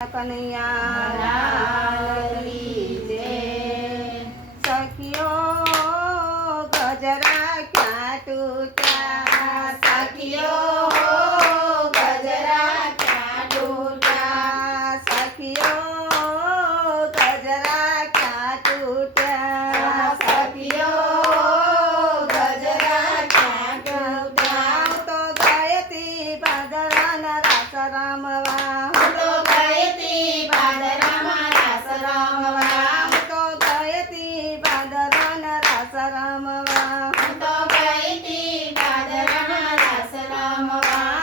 કનૈયા લાલ કી જય। સખીઓ ગજરા ક્યાં તૂટ્યા, સખીઓ ગજરા ક્યાં તૂટ્યા, સખીઓ ગજરા ક્યાં તૂટ્યા, સખીઓ ગજરા ક્યાં તૂટ્યા। હું તો ગઈ તી ભાદરવાના રાસ રમવા,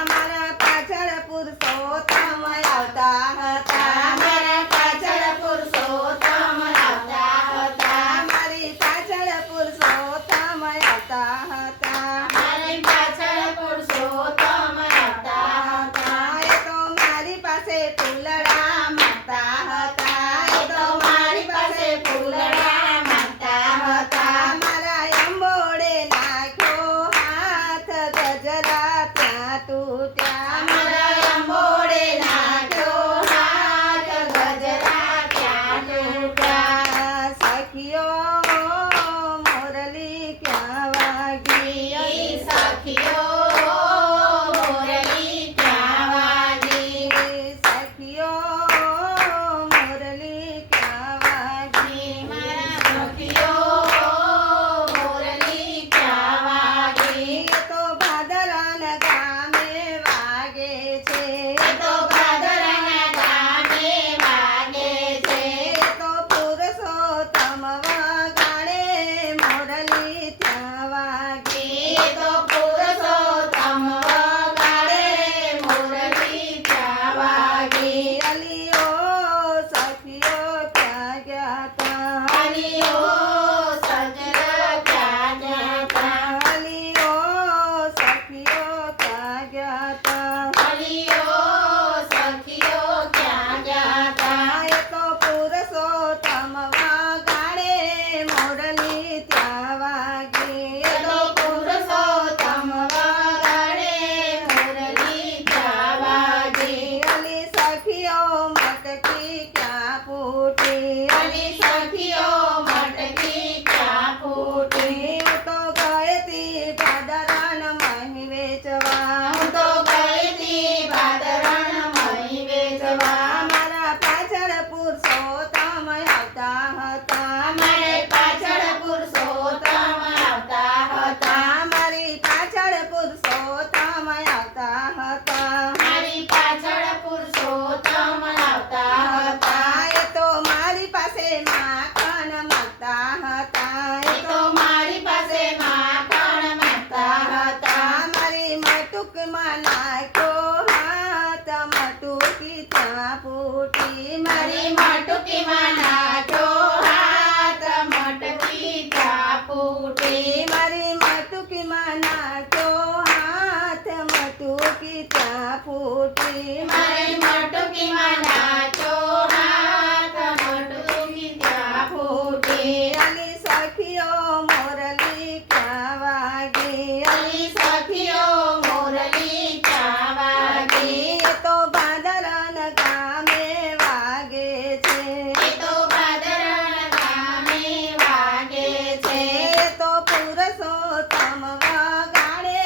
મારા પાછળ પુરુષોત્તમ આવતા હતા, મારા પાછળ પુરુષોત્તમ આવતા હતા, મારી પાછળ પુરુષોત્તમ આવતા હતા, મારી પાછળ પુરુષોત્તમ આવતા હતા। એ તો મારી પાસે ફૂલડા માંગતા હતા, એ તો મારી પાસે ફૂલડા માંગતા હતા, મારા અંબોડે નાખ્યો હાથ, ગજરા ત્યાં તૂટ્યા, મારા અંબોડે નાખ્યો હાથ, ગજરા ત્યાં તૂટ્યા। સખીઓ મોરલી ક્યાં વાગી, સખીઓ મોરલી ક્યાં વાગી, સખીઓ મોરલી ક્યાં વાગી, મારા સખીઓ મોરલી ક્યાં વાગી। એ તો ભાદરવાના ગામે વાગે છે, એ તો ભાદરવાના ગામે વાગે છે, એ તો પુરુષોત્તમ વગાડે મોરલી ત્યાં વાગી, એ તો પુરુષોત્તમ વગાડે મોરલી ત્યાં વાગી। અલીઓ સખીઓ ક્યાં ગયા તા, અલીઓ સજરા ક્યાં ગયા તા, અલીઓ સખીઓ ક્યાં ગયા તા, અલીઓ સખીઓ ક્યાં ગયા તા। એ તો પુરુષોત્તમ વગાડે મોરલી ત્યાં વાગી, એ તો પુરુષોત્તમ વગાડે મોરલી ત્યાં વાગી। અલી સખીઓ મટકી ક્યાં ફૂટી, અલી સખીઓ મટકી ક્યાં ફૂટી। હું તો ગઈ તી ભાદરવાના મહી વેચવા, હું તો ગઈ તી ભાદરવાના મહી વેચવા, મારા પાછળ પુરુષોત્તમ આવતા હતા, મારે પાછળ પુરુષોત્તમ આવતા હતા, મારી પાછળ પુરુષોત્તમ આવતા હતા, મારી પાછળ પુરુષોત્તમ આવતા હતા। એ તો મારી પાસે માખણ માંગતા હતા, એ તો મારી પાસે માખણ માંગતા હતા, મારી મટુકમાં નાખ્યો હાથ, મટુકી ત્યાં ફૂટી, મારી મટુકીમાં નાખ્યો હાથ, મટકી ત્યાં ફૂટી, મારી મટુકીમાં નાખ્યો હાથ, મટુકી ત્યાં ફૂટી, મારી મટુકીમાં નાખ્યો હાથ, મટુકી ત્યાં ફૂટી। અલી સખીઓ મોરલી ક્યાં વાગી, અલી સખીઓ મોરલી ક્યાં વાગી। એ તો ભાદરવાના ગામે વાગે છે, એ તો ભાદરવાના ગામે વાગે છે, એ તો પુરુષોત્તમ વગાડે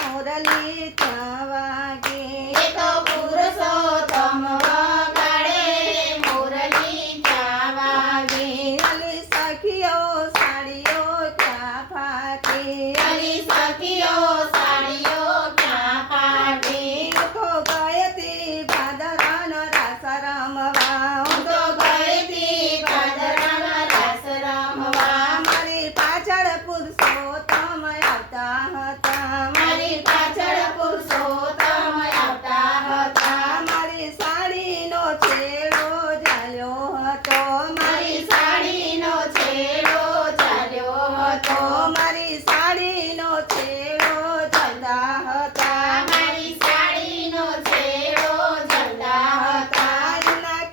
મોરલી ત્યાં વાગી, એ તો પુરુષોત્તમ વગાડે મોરલી ત્યાં વાગી। અલી સખીઓ સાડીઓ ક્યાં ફાટી, અલી સખીઓ સાડીઓ ક્યાં ફાટી। હું તો ગઈ તી ભાદરવાના રાસ રમવા, હું તો ગઈ તી ભાદરવાના રાસ રમવા, મારી પાછળ પુરુષોત્તમ આવતા હતા, મારી પાછળ પુરુષોત્તમ આવતા હતા, મારી સાડીનો છેડો ઝાલ્યો હતો, મારી સાડીનો છેડો ઝાલ્યો હતો, મારી સાડીનો છેડો ઝાલતા હતા, મારી સાડીનો છેડો ઝાલતા હતા। એના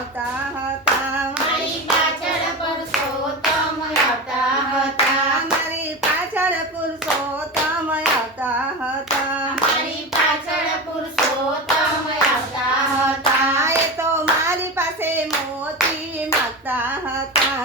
આવતા હતા. મારી પાછળ પુરુષોત્તમ આવતા હતા. મારી પાછળ પુરુષોત્તમ આવતા હતા. મારી પાછળ પુરુષોત્તમ આવતા હતા. એ તો મારી પાસે મોતી માગતા હતા.